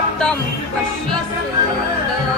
उत्तम अशी सुंदर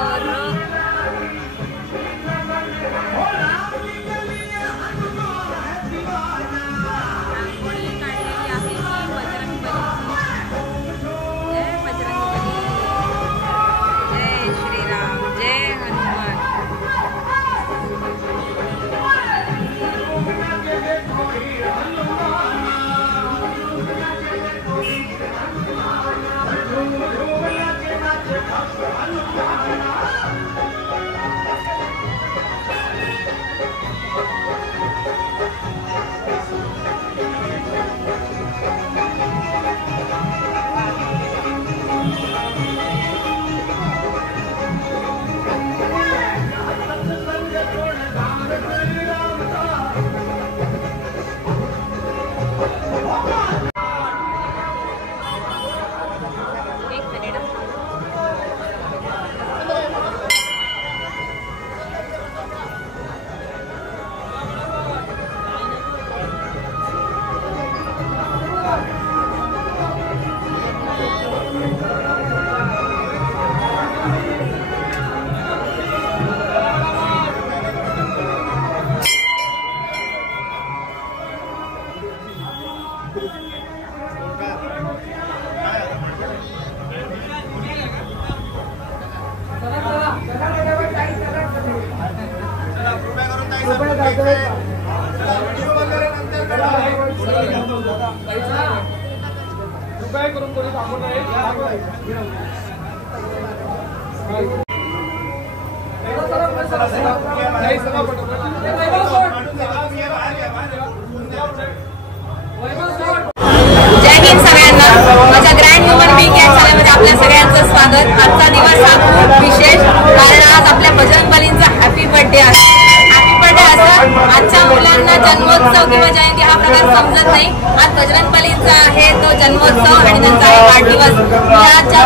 जय हिंद सगळ्यांना. माझ्या ग्रँड ह्युमन बीइंग या चॅनलमध्ये आपल्या सगळ्यांचं स्वागत. आजचा दिवस हा खूप विशेष, कारण आज आपल्या बजरंग बलींचा हॅपी बर्थडे आहे. हॅपी बर्थडे असं आजच्या मुलांना जन्मोत्सव किंवा जयंती हा प्रकार समजत नाही. आज बजरंग बलींचा आहे तो जन्मोत्सव आणि त्यांचा आहे वाढदिवस. मी आज ज्या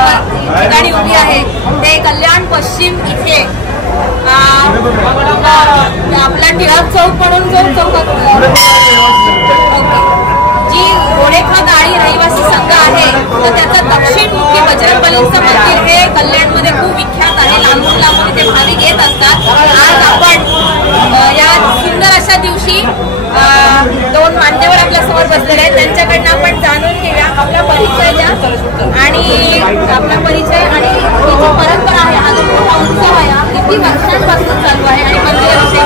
ठिकाणी उभी आहे ते कल्याण पश्चिम इथे आपला टिळक चौक म्हणून जो चौकात जी घोडेखात आणि रहिवासी संघ आहे तर त्याचा दक्षिणमुखी बजरंग बलींचं मंदिर हे कल्याणमध्ये खूप विख्यात आहे. लांबून लांबून इथे भाविक येत असतात. आज आपण या सुंदर अशा दिवशी दोन मान्यवर आपल्या समोर बसलेले आहेत. त्यांच्याकडनं आपण जाणून घेऊया आपला परिचय द्या आणि आपला परिचय आणि ही जी परंपरा आहे हा जो मोठा उत्सव आहे हा किती वर्षांपासून चालू आहे आणि मंदिराविषयी.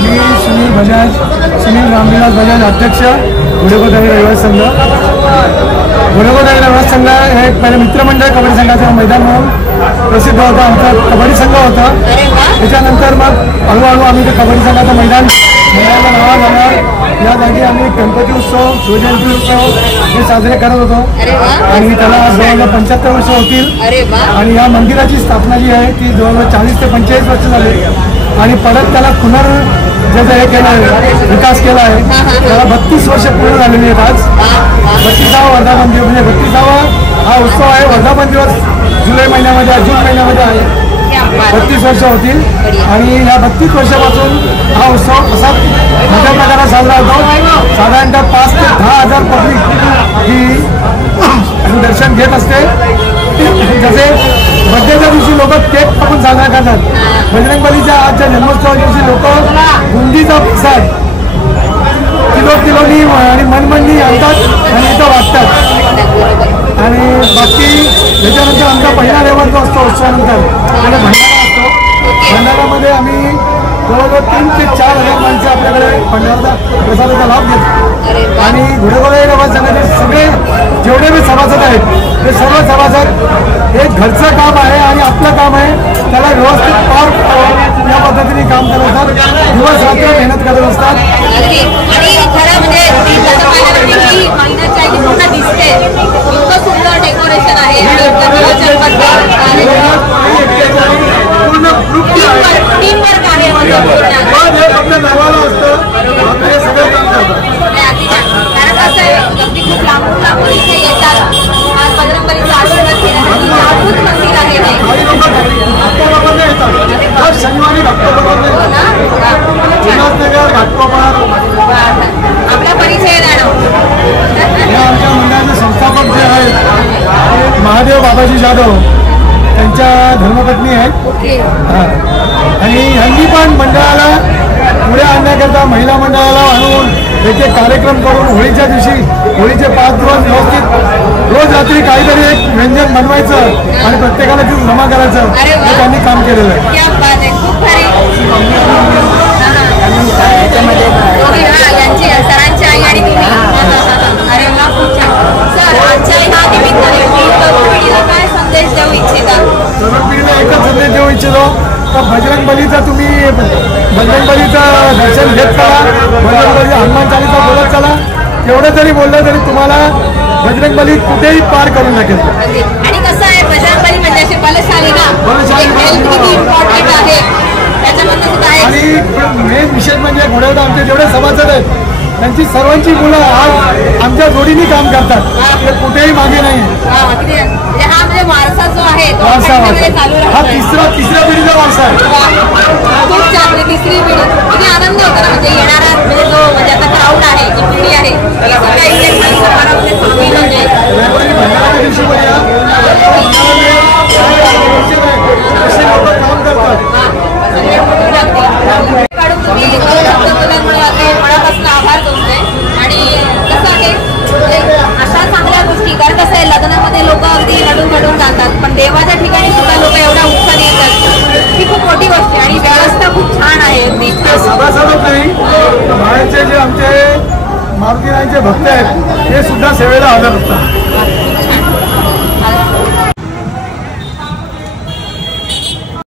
मी सुनील बजाज, सुनील रामविलास बजाज, अध्यक्ष घोडेखोत रहिवासी संघ. घोडेखोत रहिवासी संघ हे पहिले मित्रमंडळ कबड्डी संघाचं मैदान म्हणून प्रसिद्ध होतं. आमचा कबड्डी संघ होता. त्याच्यानंतर मग हळूहळू आम्ही ते कबड्डी संघाचं मैदान मिळायला नावा झाला. या जागी आम्ही गणपती उत्सव, शिवजयंती उत्सव हे साजरे करत होतो आणि त्याला 2075 वर्ष होतील. आणि या मंदिराची स्थापना जी आहे ती 40 ते 45 वर्ष झाली आणि परत त्याला ज्याचा हे केलं आहे, विकास केला आहे, त्याला 32 वर्ष पूर्ण झालेली आहेत. आज 32वा वर्धापन दिवस म्हणजे 32वा हा उत्सव आहे. वर्धापन दिवस जुलै महिन्यामध्ये जून महिन्यामध्ये आहे. 32 वर्ष होतील आणि या 32 वर्षापासून हा उत्सव असा मोठ्या प्रकारात साजरा होतो. साधारणतः 5 ते 10,000 पब्लिक ही दर्शन घेत असते. जसे बर्थडेच्या दिवशी लोक केक कापून साजरा करतात, बजरंग बलीच्या आजच्या जन्मोत्सवा दिवशी लोक बुंदीचा प्रसाद किलोनी आणि मनमननी आणतात आणि इथं वाटतात. आणि बाकी त्याच्यानंतर आमचा पहिला लेवल जो असतो उत्सवानंतर त्याला भंडारा असतो. भंडारामध्ये आम्ही जवळजवळ 3 ते 4 हजार माणसं आपल्याकडे भंडाराचा प्रसादाचा लाभ घेतो. आणि घोडेखोदाई रहिवासी संघाचे सगळे जेवढे बी सभासद आहेत ते सर्व सभासद हे घरचं काम आहे आणि आपलं काम आहे त्याला व्यवस्थित पार या पद्धतीने काम करत असतात. दिवस रात्र मेहनत करत असतात. आणि खरं म्हणजे दिसते इतकं सुंदर डेकोरेशन आहे पूर्ण टीम वर्क आहे फक्त नावाला असतं आपले सगळे काम करतात. कारण कसं आहे अगदी खूप लांबून इथे येतात. आज बजरंगबलीचं आशीर्वाद घेण्यासाठी अद्भुत मंदिर आहे हे शनिवारी आपला परिचय आमच्या मंडळाचे संस्थापक जे आहेत महादेव बाबाजी जाधव त्यांच्या धर्मपत्नी आहेत. आणि हल्ली पण मंडळाला पुढे आणण्याकरता महिला मंडळाला आणून एक कार्यक्रम करून होळीच्या दिवशी होळीचे 5 दिवस व्यवस्थित रोज रात्री काहीतरी एक व्यंजन बनवायचं आणि प्रत्येकाला तिथं जमा करायचं हे त्यांनी काम केलेलं आहे. सरांची आई आणि तुम्ही अरे वा खूप छान. सर आजच्या ह्या निमित्ताने तरुण पिढीला काय संदेश देऊ इच्छिता? तरुण पिढीला एकच संदेश देऊ इच्छितो तर बजरंगबलीचा तुम्ही बजरंगबलीचं दर्शन घेत चला. बजरंगबली हनुमान चालीसा बोलत चला. एवढं जरी बोललं तरी तुम्हाला बजरंगबली कुठेही पार करून टाकेल. आणि कसं आहे बजरंगबली म्हणजे अशी बलशाली ना हेल्थ किती इम्पॉर्टंट आहे त्याच्यामध्ये सुद्धा आहे. आणि मेन विशेष म्हणजे घोडेखोदा आमचे जेवढे सभासद आहेत त्यांची सर्वांची मुलं आज आमच्या जोडीने काम करतात. ते कुठेही मागे नाही. हा म्हणजे वारसा जो आहे हा तिसऱ्या पिढीचा वारसा आहे. खूप छान. तिसरी पिढी किती आनंद होता ना म्हणजे येणारा म्हणजे जो म्हणजे आता क्राऊड आहे जी पिढी आहे काम करतात. मनापासून आभार तुमचे. आणि कसं आहे अशा चांगल्या गोष्टी कारण कसं आहे लग्नामध्ये लोक अगदी रडून जातात पण देवाच्या ठिकाणी सुद्धा लोक एवढा उत्साह येतात ही खूप मोठी गोष्ट आहे. आणि व्यवस्था खूप छान आहे. सभासदच नाही बाहेरचे जे आमचे मारुतीरायांचे भक्त आहेत ते सुद्धा सेवेला हजर असतात.